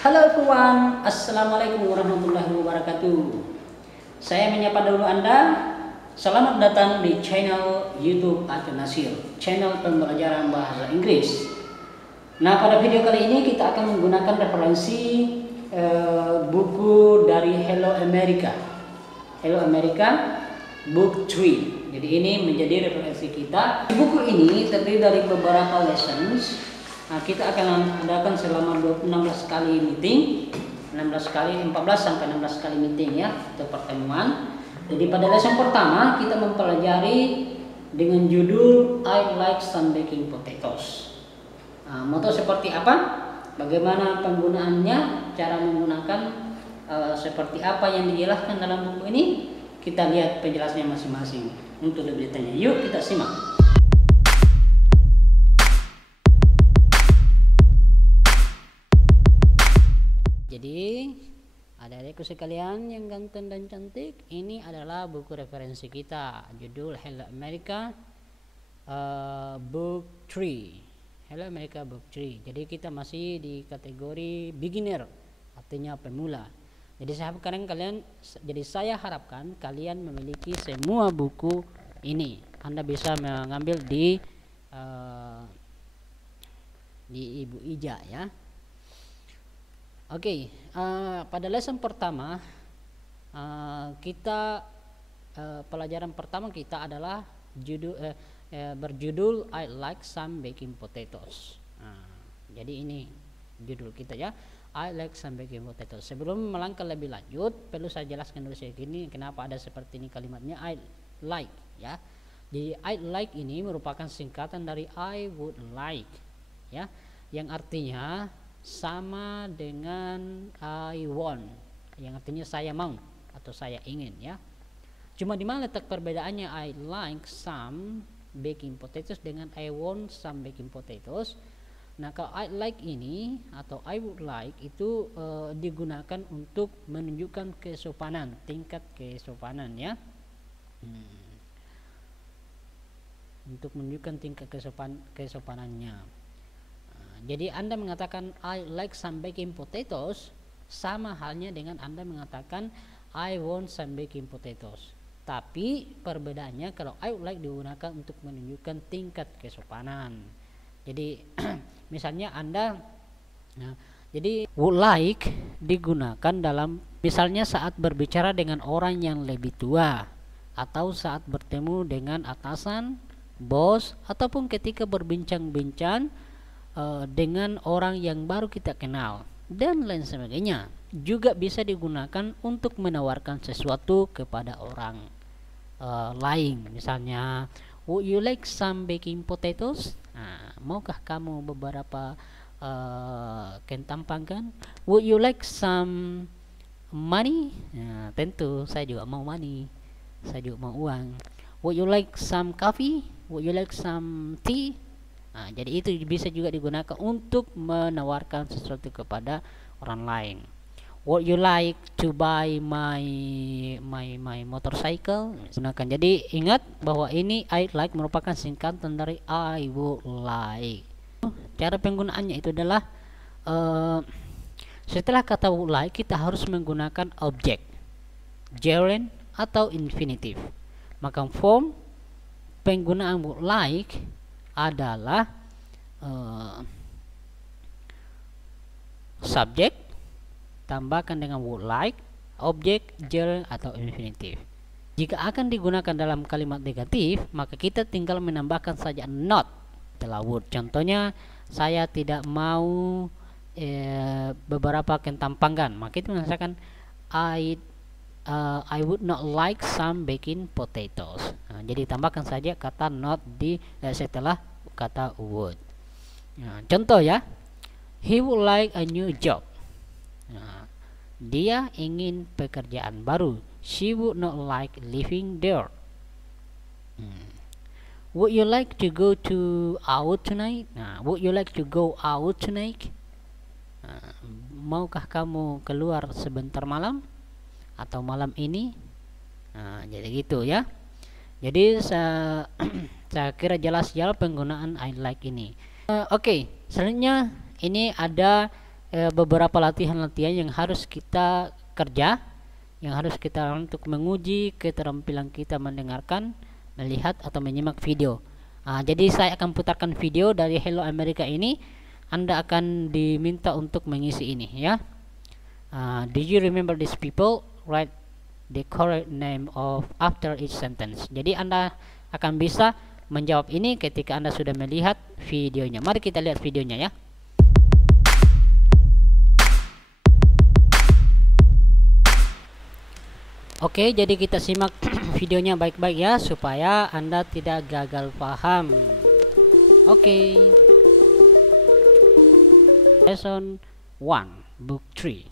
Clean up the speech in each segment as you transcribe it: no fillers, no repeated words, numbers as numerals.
Halo everyone, Assalamualaikum warahmatullahi wabarakatuh. Saya menyapa dulu Anda. Selamat datang di channel YouTube Arthur Nasir, channel pembelajaran bahasa Inggris. Nah, pada video kali ini kita akan menggunakan referensi buku dari Hello America. Hello America Book 3. Jadi ini menjadi referensi kita. Buku ini terdiri dari beberapa lessons. Nah, kita akan adakan selama 16 kali meeting, 14 sampai 16 kali meeting ya, atau pertemuan. Jadi pada lesson pertama kita mempelajari dengan judul I like some baking potatoes. Nah, moto seperti apa? Bagaimana penggunaannya? Cara menggunakan seperti apa yang dijelaskan dalam buku ini? Kita lihat penjelasannya masing-masing. Untuk lebih detailnya, yuk kita simak. Jadi adik-adikku sekalian yang ganteng dan cantik, ini adalah buku referensi kita, judul Hello America Book 3. Hello America Book 3. Jadi kita masih di kategori beginner, artinya pemula. Jadi saya harapkan kalian memiliki semua buku ini. Anda bisa mengambil di Ibu Ija ya. Oke, pada lesson pertama pelajaran pertama kita adalah berjudul I like some baking potatoes. Jadi ini judul kita ya, I like some baking potatoes. Sebelum melangkah lebih lanjut, perlu saya jelaskan dulu segini kenapa ada seperti ini kalimatnya I like ya. Jadi I like ini merupakan singkatan dari I would like ya, yang artinya sama dengan I want, yang artinya saya mau atau saya ingin ya. Cuma di mana letak perbedaannya I like some baking potatoes dengan I want some baking potatoes? Nah, kalau I like ini atau I would like itu digunakan untuk menunjukkan kesopanan, tingkat kesopanan ya. Untuk menunjukkan tingkat kesopanannya. Jadi Anda mengatakan I like some baking potatoes sama halnya dengan Anda mengatakan I want some baking potatoes. Tapi perbedaannya kalau I would like digunakan untuk menunjukkan tingkat kesopanan. Jadi misalnya jadi would like digunakan dalam misalnya saat berbicara dengan orang yang lebih tua, atau saat bertemu dengan atasan, bos, ataupun ketika berbincang-bincang dengan orang yang baru kita kenal dan lain sebagainya. Juga bisa digunakan untuk menawarkan sesuatu kepada orang lain. Misalnya, would you like some baking potatoes? Nah, maukah kamu beberapa kentang panggang? Would you like some money? Nah, tentu saya juga mau money, saya juga mau uang. Would you like some coffee? Would you like some tea? Nah, jadi itu bisa juga digunakan untuk menawarkan sesuatu kepada orang lain. Would you like to buy my motorcycle? Gunakan. Jadi ingat bahwa ini I like merupakan singkatan dari I would like. Cara penggunaannya itu adalah setelah kata would like kita harus menggunakan objek, gerund atau infinitive. Maka form penggunaan would like adalah subjek tambahkan dengan would like, objek, gerund atau infinitive. Jika akan digunakan dalam kalimat negatif, maka kita tinggal menambahkan saja not setelah would. Contohnya, saya tidak mau beberapa kentang panggang, maka itu mengatakan I would not like some baking potatoes. Nah, jadi tambahkan saja kata not di setelah kata would. Nah, contoh ya, he would like a new job. Nah, dia ingin pekerjaan baru. She would not like living there. Would you like to go out tonight? Nah, would you like to go out tonight? Nah, maukah kamu keluar sebentar malam atau malam ini? Nah, jadi gitu ya. Jadi saya kira jelas penggunaan I like ini. Oke, selanjutnya ini ada beberapa latihan-latihan yang harus kita kerja, yang harus kita untuk menguji keterampilan kita mendengarkan, melihat atau menyimak video. Jadi saya akan putarkan video dari Hello America ini. Anda akan diminta untuk mengisi ini ya. Do you remember these people? Write the correct name of after each sentence. Jadi Anda akan bisa menjawab ini ketika Anda sudah melihat videonya. Mari kita lihat videonya ya. Oke, jadi kita simak videonya baik-baik ya supaya Anda tidak gagal paham. Oke. Lesson 1, Book 3.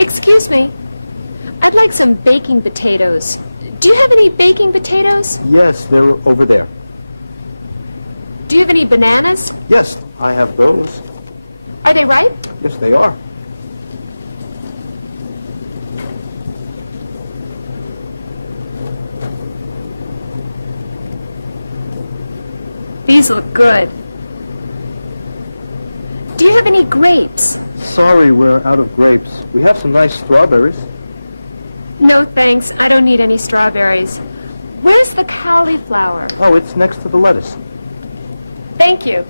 Excuse me, I'd like some baking potatoes. Do you have any baking potatoes? Yes, they're over there. Do you have any bananas? Yes, I have those. Are they ripe? Yes, they are. These look good. Do you have any grapes? Sorry, we're out of grapes. We have some nice strawberries. No thanks, I don't need any strawberries. Where's the cauliflower? Oh, it's next to the lettuce. Thank you.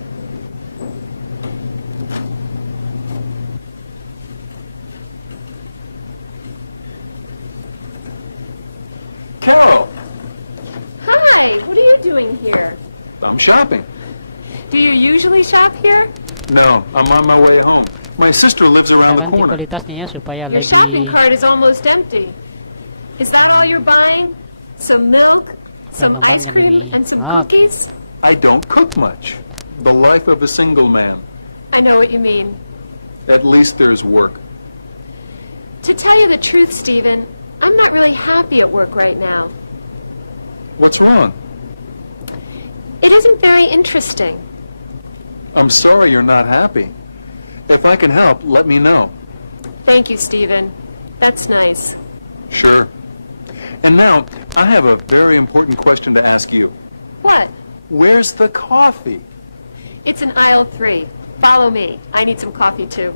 Carol! Hi, what are you doing here? I'm shopping. Do you usually shop here? No, I'm on my way home. My sister lives around the corner. Your shopping cart is almost empty. Is that all you're buying? Some milk, some ice cream, and some cookies? I don't cook much. The life of a single man. I know what you mean. At least there's work. To tell you the truth, Stephen, I'm not really happy at work right now. What's wrong? It isn't very interesting. I'm sorry you're not happy. If I can help, let me know. Thank you, Stephen. That's nice. Sure. And now, I have a very important question to ask you. What? Where's the coffee? It's in aisle 3. Follow me. I need some coffee, too.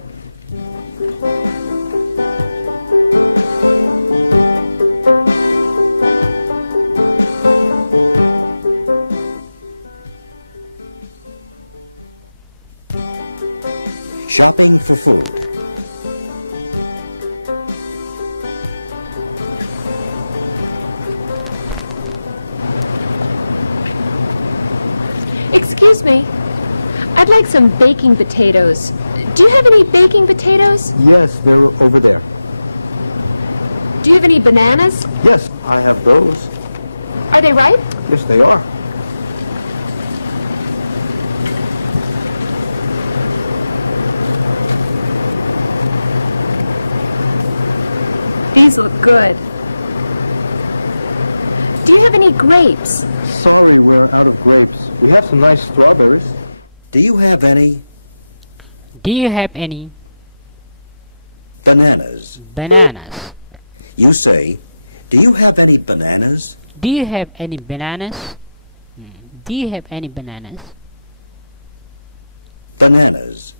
Shopping for food. Excuse me. I'd like some baking potatoes. Do you have any baking potatoes? Yes, they're over there. Do you have any bananas? Yes, I have those. Are they ripe? Yes, they are. These look good. Do you have any grapes? Sorry, we're out of grapes. We have some nice strawberries. Do you have any Do you have any bananas? bananas? You say, do you have any bananas? Do you have any bananas? Do you have any bananas? Bananas.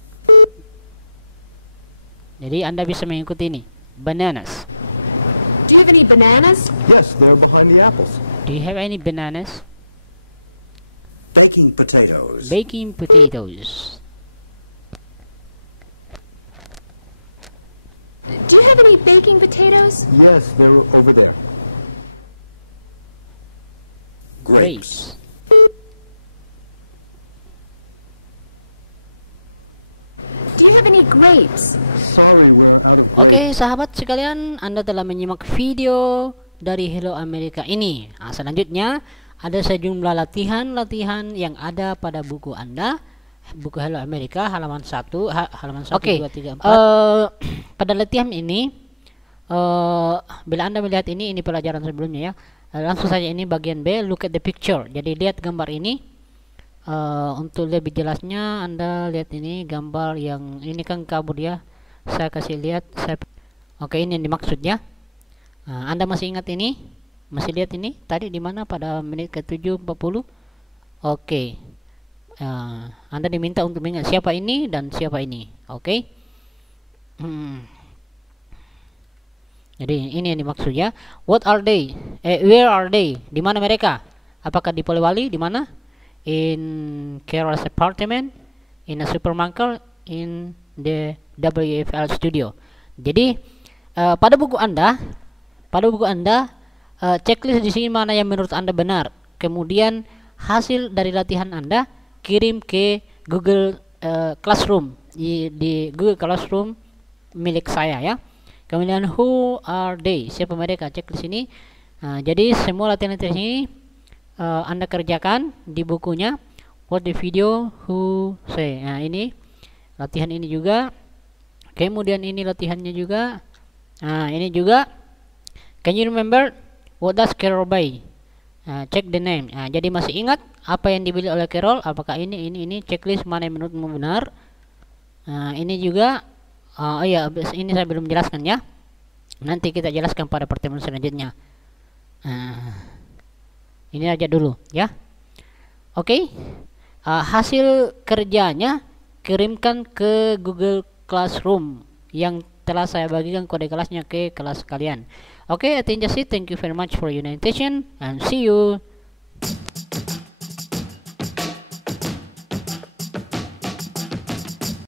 Jadi Anda bisa mengikuti ini. Bananas. Do you have any bananas? Yes, they're behind the apples. Do you have any bananas? Baking potatoes. Baking potatoes. Do you have any baking potatoes? Yes, they're over there. Grapes. Do you have any grapes? Sorry, we're out of Oke, grapes. sahabat sekalian, Anda telah menyimak video dari Hello America ini. Nah, selanjutnya ada sejumlah latihan-latihan yang ada pada buku Anda, buku Hello America halaman 1, halaman 1, Oke, 2, 3, 4. Pada latihan ini, bila Anda melihat ini pelajaran sebelumnya ya. Langsung saja ini bagian B, look at the picture. Jadi lihat gambar ini. Untuk lebih jelasnya Anda lihat ini gambar yang ini kan kabur ya. Saya kasih lihat. Oke, ini yang dimaksud ya. Anda masih ingat ini? Masih lihat ini? Tadi di mana pada menit ke-7:40? Oke. Anda diminta untuk mengingat siapa ini dan siapa ini. Oke. Jadi ini yang dimaksud ya. What are they? Where are they? Di mana mereka? Apakah di Polewali? Di mana? In Carol's apartment, in a supermarket, in the WFL studio. Jadi pada buku Anda, checklist di sini mana yang menurut Anda benar. Kemudian hasil dari latihan Anda kirim ke Google Classroom di Google Classroom milik saya ya. Kemudian who are they? Siapa mereka? Checklist ini. Jadi semua latihan-latihan ini Anda kerjakan di bukunya. What the video, who say. Nah, ini latihan ini juga. Kemudian ini latihannya juga. Nah, ini juga. Can you remember what does Carol buy? Check the name. Jadi masih ingat apa yang dibeli oleh Carol? Apakah ini checklist mana yang menurutmu benar? Ini juga. Oh iya, ini saya belum jelaskan ya. Nanti kita jelaskan pada pertemuan selanjutnya. Ini aja dulu ya. Oke. Hasil kerjanya kirimkan ke Google Classroom yang telah saya bagikan kode kelasnya ke kelas kalian. Oke, I think that's it. Thank you very much for your attention and see you